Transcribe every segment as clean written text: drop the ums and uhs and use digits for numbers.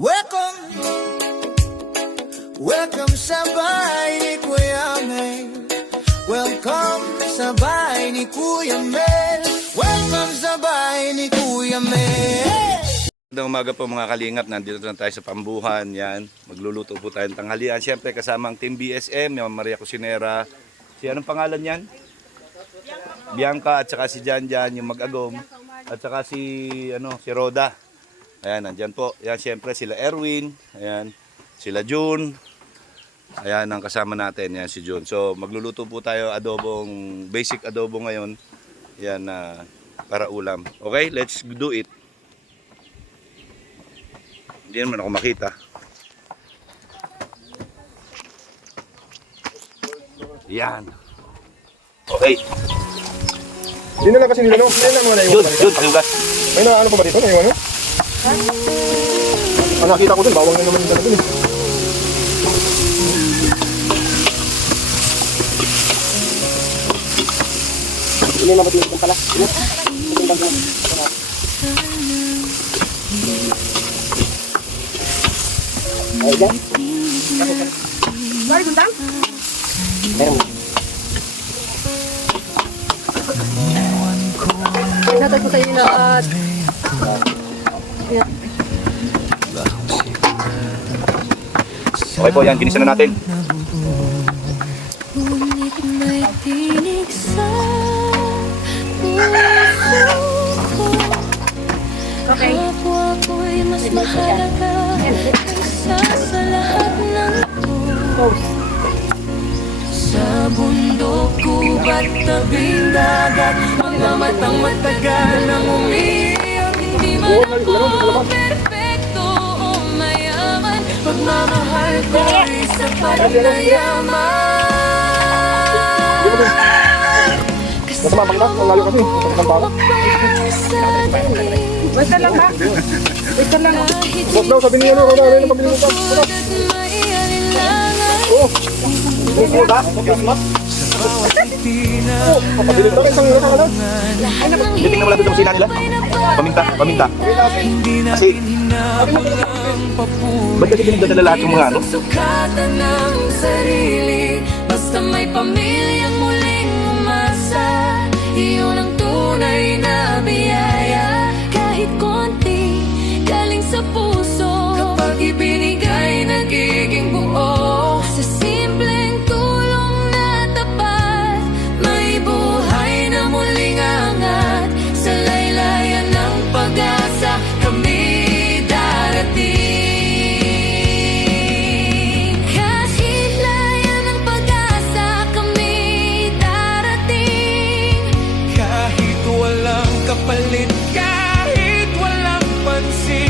Welcome, welcome sa bahay ni Kuya Mel. Welcome sa bahay ni Kuya Mel. Welcome sa bahay ni Kuya Mel. Magandang umaga po mga kalingap, nandito na tayo sa Pambuhan. Yan, magluluto po tayo ng tanghalian. Siyempre kasama ang Team BSM, yung Maria Cusinera. Si anong pangalan yan? Bianca at saka si Janjan, yung mag-agom. At saka si Roda. Ayan, nandyan po. Ayan, siyempre sila Erwin. Ayan, sila June. Ayan, ang kasama natin. Ayan, si June. So, magluluto po tayo basic adobo ngayon. Ayan, para ulam. Okay, let's do it. Hindi naman ako makita. Ayan. Okay. Hindi na lang kasi nila, no? Ngayon lang wala yung June, pakiugas. May na ano pa ba dito? May ano? Ang nakita ko dun, bawang na naman yung dala dun eh. Hindi na matinig pala. Ay, dyan? Lari gundang? Meron. Natag ko sa inyo at... Okay po, yan. Ginisan na natin. Ngunit may tinig sa puso ko. Okay. Kapwa ko'y mas mahalaga kaysa sa lahat ng ito. Sa bundok, gubat, tabing dagat, mga matang matagal nang umiiyak. Hindi man ako perfecto o mayaman, pagmamahal ko'y sapat na yaman. Masama pa kita, ang layo kasi. Masama ng bawang. Basta lang ba? Basta lang. Huwag daw, sabi niya, ano na pabili mo pa. Oo. Oo ba? Oo, papabili ko tayo isang nila ka lang. Titingnan mo lang doon sa kusina nila. Paminta. Kasi, ba't kasi pinagdadala lahat ng mga ano? Sukatan ng sarili, basta may pamilyang muling umasa. Iyon ang tunay na biyaya, kahit konti, galing sa puso. Kapag ibinigay, nagiging buo. Sa simpleng tulong na tapat, may buhay na muling angat. Sa laylayan ng pag-asa, kami darating. Kahit layan ng pag-asa, kami darating. Kahit walang kapalit, kahit walang pansin,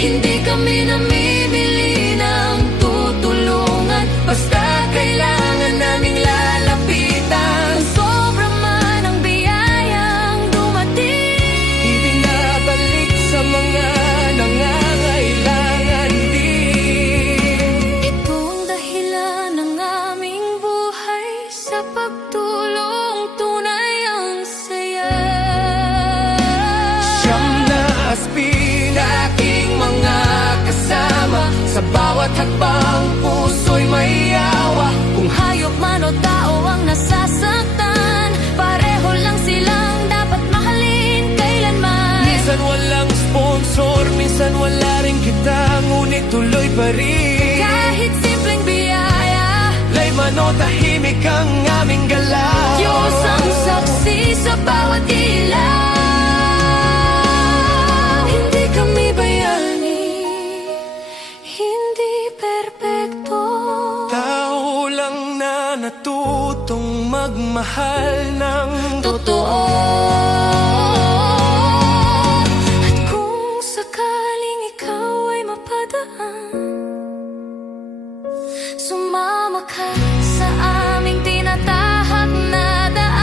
Hindi kami namimili ng tutulungan, basta kailangan naming lalapitan. Kung sobra man ang biyayang dumating, ibinabalik sa mga nangangailangan din. ito ang dahilan ng aming buhay. Sa pagtulong, tunay ang saya. Siyam na aspin, aking mga kasama. Sa bawat hakbang, puso'y may awa. Kung hayop man o tao ang nasasaktan, pareho lang silang dapat mahalin kailanman. Minsan walang sponsor, minsan wala rin kita, ngunit tuloy pa rin. Kahit simpleng biyaya, Layman o tahimik ang aming galaw. Diyos ang saksi sa bawat ilaw. Hindi kami bayani, hindi perpekto. Tao lang na natutong magmahal ng Totoo. At kung sakaling ikaw ay mapadaan, sumama ka sa aming tinatahak na daan.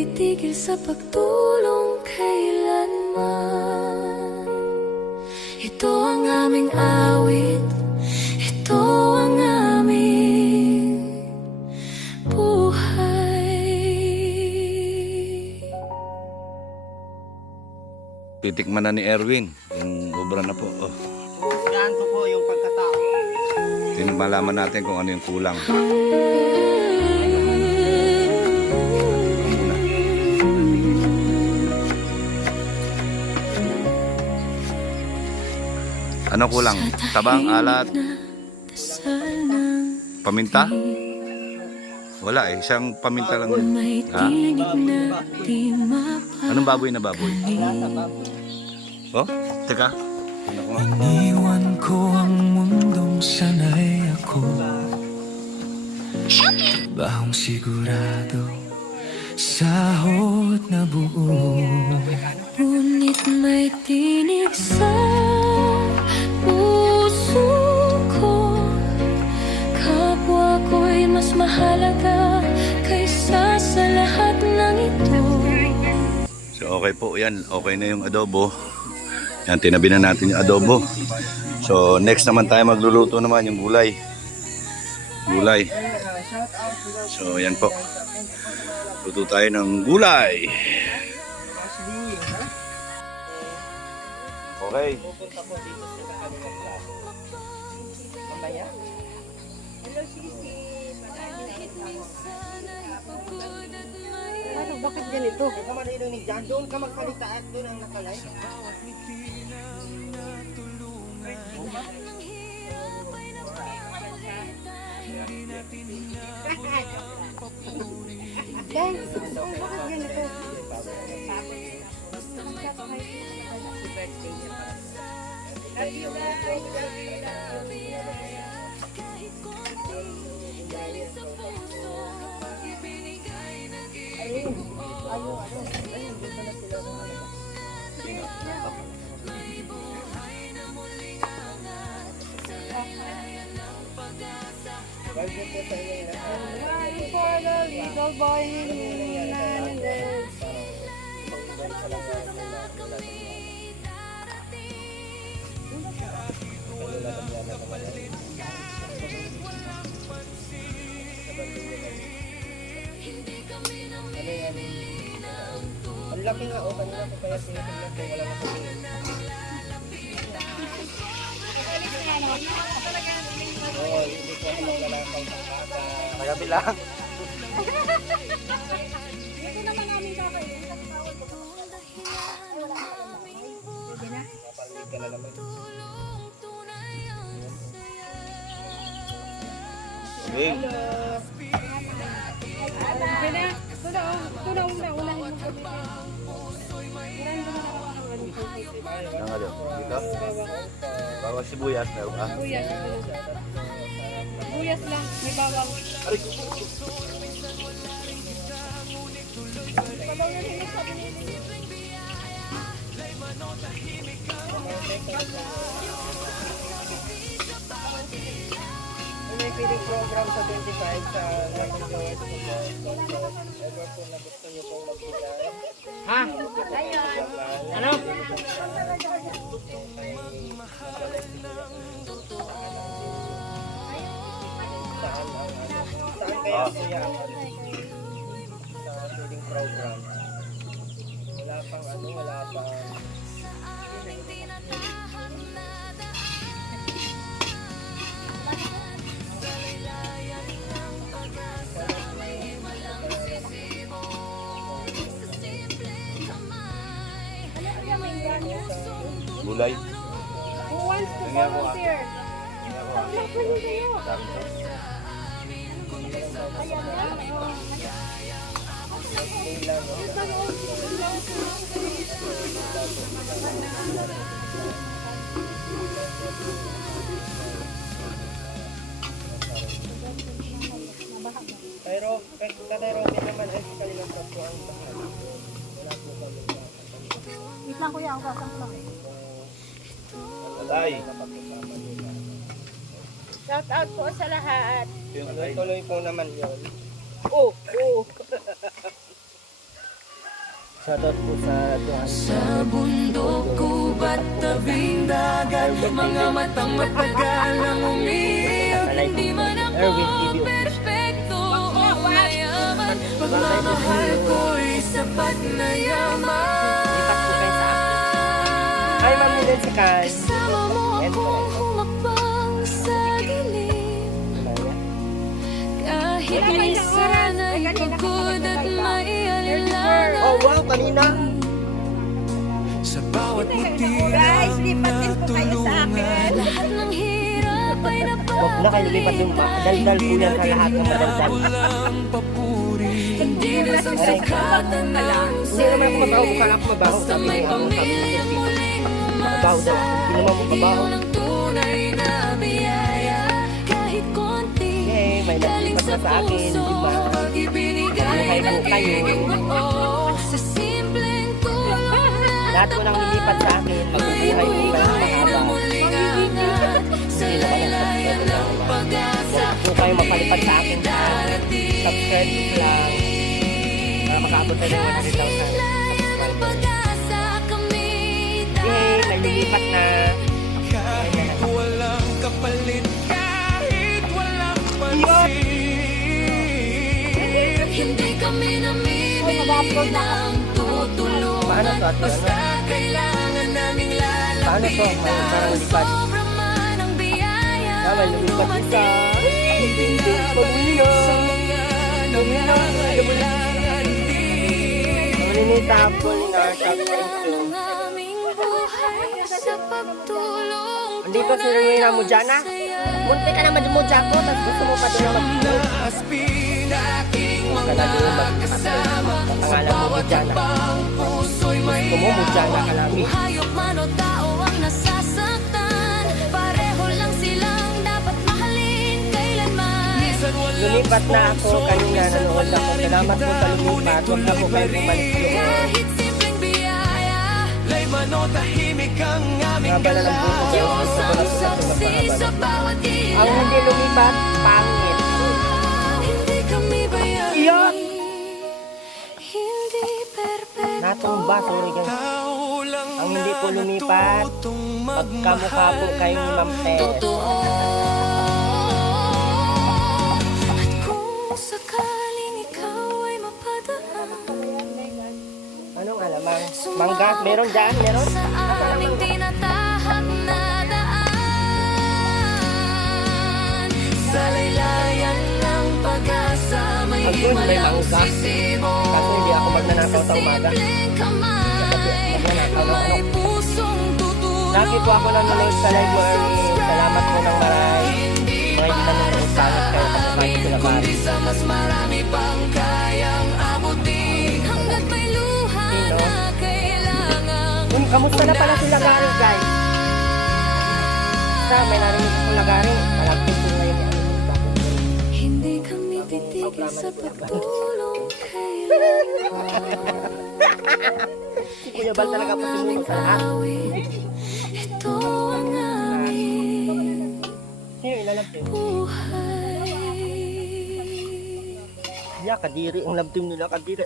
titigil sa pagtulong kailanman. Ito ang aming awit, ito ang aming buhay. Titikman na ni Erwin. Yung obra na po. Oh. Yan ko po yung pagkatao. Malaman natin kung ano yung kulang. Ano kulang? Tabang, alat, paminta? Wala eh, isang paminta lang. Ha? Anong baboy na baboy? Oh, teka. Ano ko nga? Iniwan ko ang mundong sanay ako. Bahong sigurado, sahot na buo. Ngunit may tinig sa puso ko. Kapwa ko'y mas mahalaga kaysa sa lahat ng ito. So okay po yan, okay na yung adobo. Yan, tinabi na natin yung adobo. So next naman tayo magluluto naman yung gulay. Gulay. So yan po. Luto tayo ng gulay. Okay. Pupunta po dito sa kanilang plato. Mamaya. Hello, Sisi. Ano, bakit ganito? Huwag ka marinig dyan. Doon ka magsalita at doon ang nakalay. Thanks. Bakit ganito? Why for the little boy in Nandes? Ang laki nga o kanina ko kaya sinitignan ko wala na tumingin. Oo, hindi ko ako maglalakaw sa kata. Magabi lang. Ito naman namin kakainin. Maparinig ka na naman. Hey. Pwede na. Ito na unahin mo kami. Unahin mo na Ano nga doon? Dito? Bawang sibuyas, meron ka? Buyas. Buyas lang. May bawang. May feeding program sa 25 sa National Joint Ever po na gusto niyo pong magbigay. Ha? Ano? Saan kaya siya sa feeding program? Wala pang wala pang Gulay. Who wants to volunteer? Wala ko yun sa'yo. Pero katero din naman ay kanilang po ang bahay. Wala po kami sa Wait lang kuya, ang kasang lang. Tay. Shout out po sa lahat. Tuloy-tuloy po naman yun. Oh. Shoutout po sa Tuhan. Sa bundok kubat tabing dagat, mga matang matagal ang umiiyak. Hindi man ako perfecto o mayaman, pagmamahal ko'y sapat na yaman. Lipat po kayo sa akin. Ay, Ma'am Lynn si Kan. Kasama mo akong humakbang sa dilim, kahit minsan ay pagod at may alilangan. Oh, wow, kanina. Sa bawat ngiti Guys, lipat din po kayo sa akin. Lahat ng hirap ay Huwag na kayo lumipat yung daldal po yan sa lahat ng madaldal. walang papuri. Hindi na sasakatan ng Hindi naman ako mabaho, mukha lang ako mabaho. Basta may pamilya muling Mabaho daw. Hindi naman mo mabaho. ng tunay na biyaya. Kahit konti, Yay, may galing naglipat sa na sa akin, puso, di ba? pag ibinigay Mabuhay po kayo. nagiging buo. Sa simpleng tulong na Lahat po nang lilipat sa akin, mabubuhay po kayo mahaba. muling angat sa laylayan ng pag-asa. Huwag po kayo mapalipad sa akin sa subscribe lang. Para makaabot tayo ng 100,000 subscribers. Pag-asa kami Yay, may lilipat na. Kahit walang kapalit, kahit walang pansin. Hindi kami namimili ng tutulungan. Paano to, Ate? Basta kailangan naming Paano to? May lalapitan. parang lipad. Sobrang man ang biyaya. May lumipat isa. Hindi pamilya. Malinita po ni Narshak. Thank you. Ang aming buhay sa pagtulong. Andito si Rina Mujana. Munti ka naman mo ko, tapos gusto mo pa doon na mag-tulong. As pinaking Ka na doon mag-kasama. Pangalan mo Mujana. puso'y may Gusto mo Mujana ka namin. Hayop man o tao ang nasasaktan, pareho lang silang dapat mahalin kailanman. Lumipat na ako kanina, nanood ako. Salamat po sa lumipat. Huwag na po kayo bumalik doon. Kahit simpleng biyaya, Lay mano tahimik ang aming Haba na lang po ko kayo. Diyos Gusto ko ang na po natin saksi magpahaba. sa bawat Ang ilan. hindi lumipat, pangit. Hindi kami bayani, Iyak! hindi perpekto. Natumba, sorry guys. tao lang Ang hindi po lumipat, pagkamukha po kayo ni Ma'am Tess. Totoo. At kung sakaling ikaw ay mapadaan Anong alamang? Mangga? Meron dyan? Meron? sa aming tinatahak na daan, sa laylayan ng pag-asa may Ayun, may walang mangga. sisibo. Kaso hindi ako magnanakaw sa umaga. Simpleng kamay, Magnanakaw na may ako. pusong tutulong. Lagi po ako nanonood sa live mo, Ernie. Salamat po ng marami. Mga hindi nanonood sa akin kayo kasi kahit sila Kundi bari. sa mas marami pang kayang abutin, hanggat may luha Sino? na kailangan. Kamusta na pala sila Gary, guys? Sa, may narinig ko na Gary. Malapit po ngayon ni Ano. Bakit? Hindi kami titigil sa pagtulong kailanman. Si Kuya Bal talaga po sumuko sa lahat. Ito ang aming Sino ilalapin? buhay. Yeah, kadiri ang love team nila, kadiri.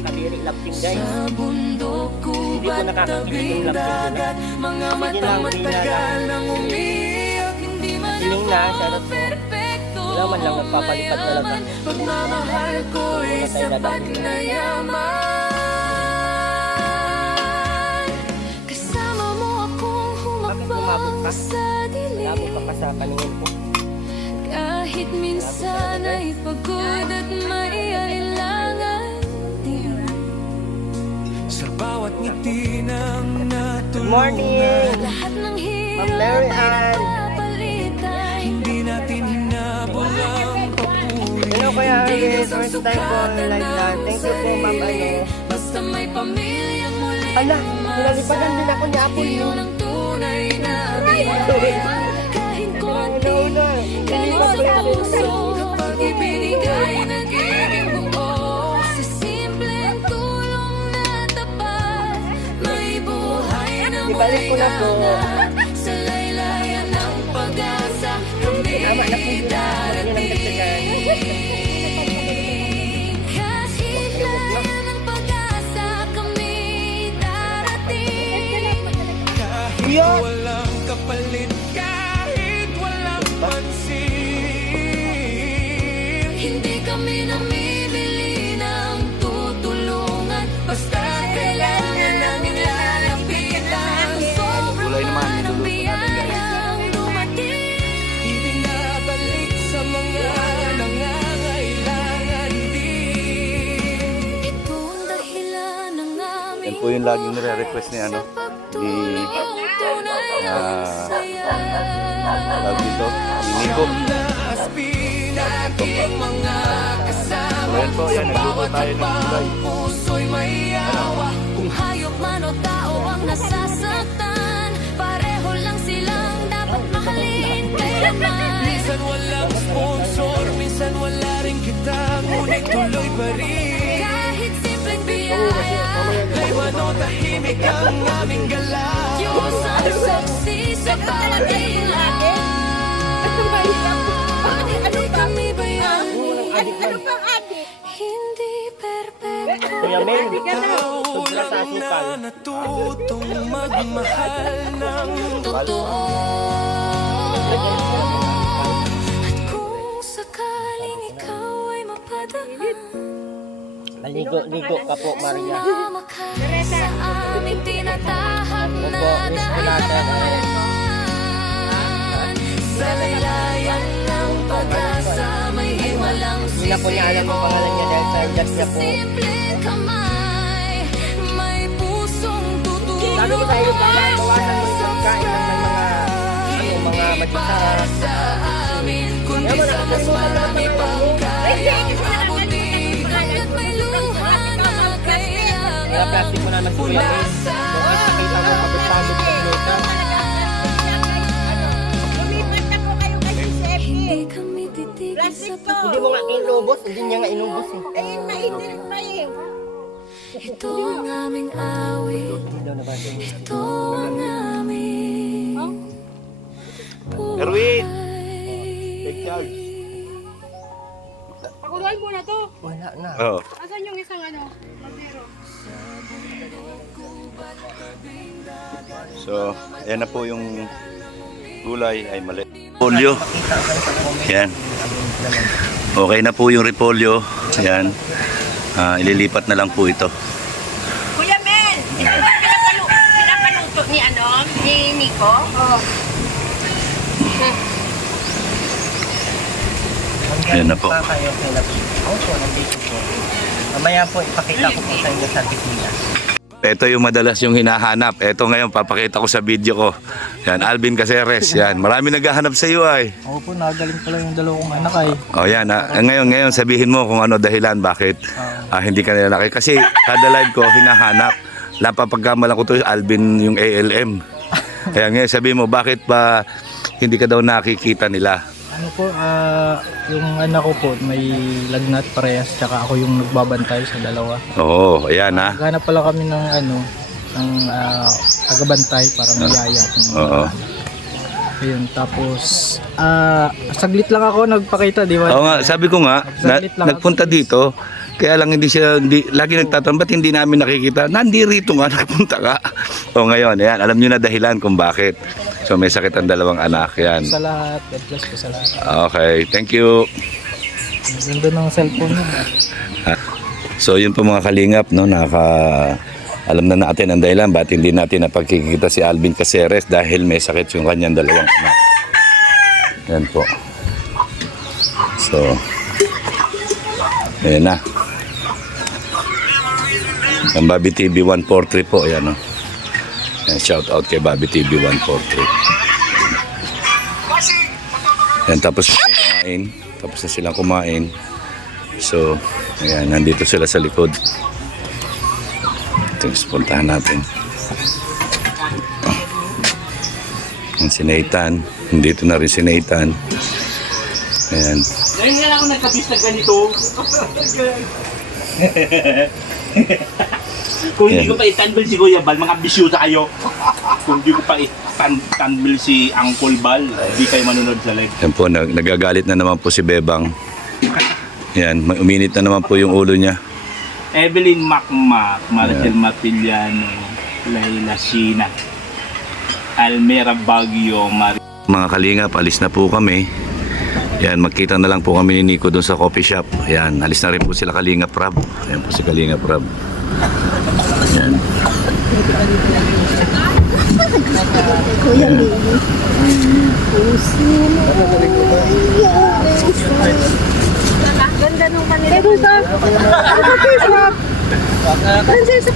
Kadiri love team, guys. Sa bundok Hindi ko kubat nakakakilig yung tabing love team nila. dagat, mga Sige matang lang, hindi na matagal lang. nang umiyak. Hindi man Siling na, ako shoutout po. perfecto Wala man lang nagpapalipad talaga. mayaman, pagmamahal ko'y Wala tayo sapat dadalhin. na yaman. Kasama mo akong Bakit umabot humakbang ka? sa Labo dilim, pa pa sa paningin ko. kahit minsan ay pagod at may alilangan din. Sa bawat ngiti ng Good natulungan, morning! Lahat ng Ma'am hirap Mary ay Ann. napapalitan. Hindi natin hinabol ang papuri. Hello Kuya Harvey, first time ko live na. Thank you po Ma'am Ano. Basta may pamilya muli. Ala, nilalipadan din ako ni Apple Yun yun. ang tunay na biyaya. Kahit konti, Hello na, nilipat galing sa ko puso, pag ibinigay nagiging buo. Sa simpleng tulong na tapat, may buhay na Ibalik ko na po. sa laylayan ng pag-asa. Kami Tama na po yun. darating. Huwag niyo lang dagdagan. Kahit yan? Walang kapalit kahit walang pansin. Hindi kami namimili ng tutulungan. Basta kailangan namin lalapitan. Sobrang ang biyayang dumating. Ibinabalik sa mga nangangailangan din. Ito ang dahilan ng aming Yan po yung laging nire-request ni ano, ni tawag dito, ni Nico. Ayan po, yan, nagluto tayo ng gulay. Puso'y mayawa. Kung hayop man o tao ang nasasaktan, pareho lang silang dapat mahalin kailanman. Minsan walang sponsor, minsan wala rin kita, ngunit tuloy pa rin. Kahit simpleng biyaya, Laywan o tahimik ang aming galaw. Diyos ang saksi sa bawat kailangan. Hindi kami bayani, Ano pang adik? hindi perpekto. Kuya Mel, Tao sobra sa lang na asukal. natutong magmahal ng Totoo. At kung sakaling ikaw ay mapadaan, Naligo-ligo ka po, Maria. sumama ka sa aming tinatahak na Opo, miss ko natin. daan. Sa laylayan ng pag-asa, may himalang Hindi na po niya alam ang pangalan niya dahil sa chat niya po. simpleng kamay, may pusong tutulungan. Sabi ko tayo, bawasan mo yung pagkain ng may mga magsasarap. Sa amin, kundi sa mas marami pang kaya mabuti. Hanggat may luha na kailangan. Kaya plastic mo naman si Kuya Mel. Bakit nakita mo pagpapagod sa luta? Lumipat na po kayo kay Giuseppe. Hindi kami titigil sa Plastic to. Hindi mo nga inubos, hindi niya nga inubos eh. Eh, mainit pa eh. Ito ang aming awit. Hindi daw nabasa niya. Ito ang aming Erwin! buhay. Take charge. Pakuluan mo na to. Wala na. Oo. Asan yung isang ano? Magbiro. So, ayan na po yung gulay ay mali. Repolyo. Yan. Okay na po yung repolyo. Ayan. Ililipat na lang po ito. Kuya Mel! Ito ba pinapaluto ni ano? Ni Nico? Oo. Ayan na po. Kayo kay Opo, nandito po. Mamaya po, ipakita ko po sa inyo sa Pilipinas. Ito yung madalas yung hinahanap. Ito ngayon, papakita ko sa video ko. Yan, Alvin Caceres. Yan, marami naghahanap sa iyo ay. Opo, nagaling pala yung dalawang anak ay. O yan, ngayon sabihin mo kung ano dahilan, bakit hindi ka nilalaki. Kasi kada live ko, hinahanap. Napapagkamalan ko to Alvin yung ALM. Kaya ngayon, sabihin mo, bakit pa hindi ka daw nakikita nila? Ano po, yung anak ko po may lagnat parehas, tsaka ako yung nagbabantay sa dalawa. Oo, ayan ha. Naghanap pala kami ng ano, ng tagabantay para mayaya. Oo. Ayun, tapos saglit lang ako nagpakita, di ba? Oo nga, sabi ko nga, Saglit lang nagpunta ako. dito, kaya lang lagi nagtatanong, ba't hindi namin nakikita? Nandirito nga, nagpunta ka. O ngayon, ayan, alam nyo na dahilan kung bakit. So may sakit ang dalawang anak, yan. Sa lahat, God bless po sa lahat. Okay, thank you. Ganda ng cellphone niya. So yun po mga kalingap, no, alam na natin ang dahilan ba't hindi natin napagkikita si Alvin Caceres dahil may sakit yung kanyang dalawang anak. Yan po. So, ayan na. Ang Bobby TV 143 po, ayan o. Ayan, shout out kay Bobby TV 143. Ayan, tapos na silang kumain. So, ayan, nandito sila sa likod. Ito, puntahan natin. Ang si Nathan. Nandito na rin si Nathan. Ayan. Ngayon nga lang ako nagkabis na ganito. Kung hindi ko pa itanbil si Kuya Bal, mga bisyuta kayo. Kung hindi ko pa itanbil si Uncle Bal, hindi kayo manunod sa live. Yan po, nagagalit na naman po si Bebang. Yan, uminit na naman po yung ulo niya. Evelyn Macmac, Maricel Mapillano, Laila Sheena, Almera, Baguio, Mga kalingap, alis na po kami. Yan, magkita na lang po kami ni Nico doon sa coffee shop. Yan, alis na rin po sila Kalingap Rob. Yan po si Kalingap Rob. Yan. Ganda nung kanila.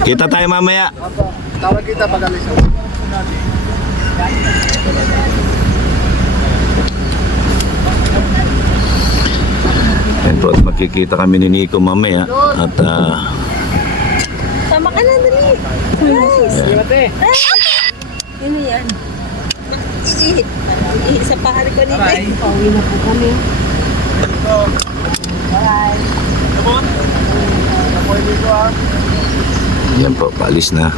Kita tayo mamaya. Tawag kita pag alis ako. Yan po, at makikita kami ni Nico mamaya. At Tama ka na, dali. Guys. Ano yan? Iihit sa pahari ko nito. Pauwi na po kami. yan po, paalis na.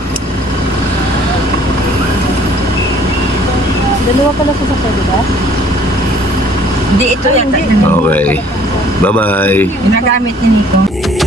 Dalawa pala sa sakya, di ba? Hindi, ito yan. Okay. Bye-bye. Ginagamit ni Nico.